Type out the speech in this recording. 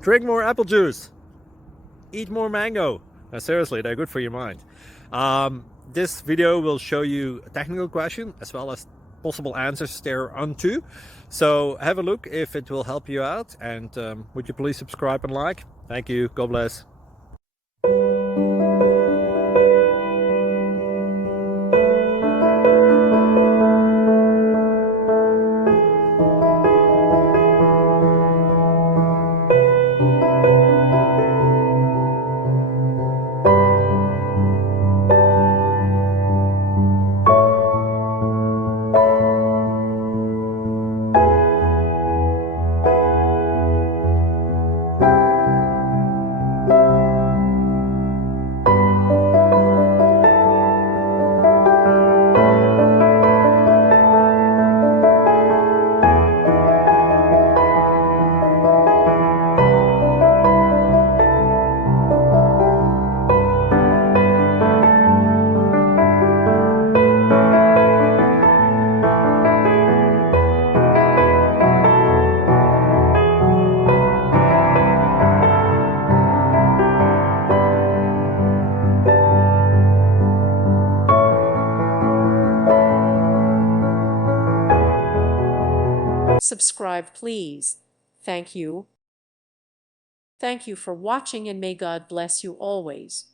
Drink more apple juice. Eat more mango. Seriously, they're good for your mind. This video will show you a technical question as well as possible answers thereunto. So have a look if it will help you out, and would you please subscribe and like? Thank you. God bless. Subscribe, please. Thank you. Thank you for watching, and may God bless you always.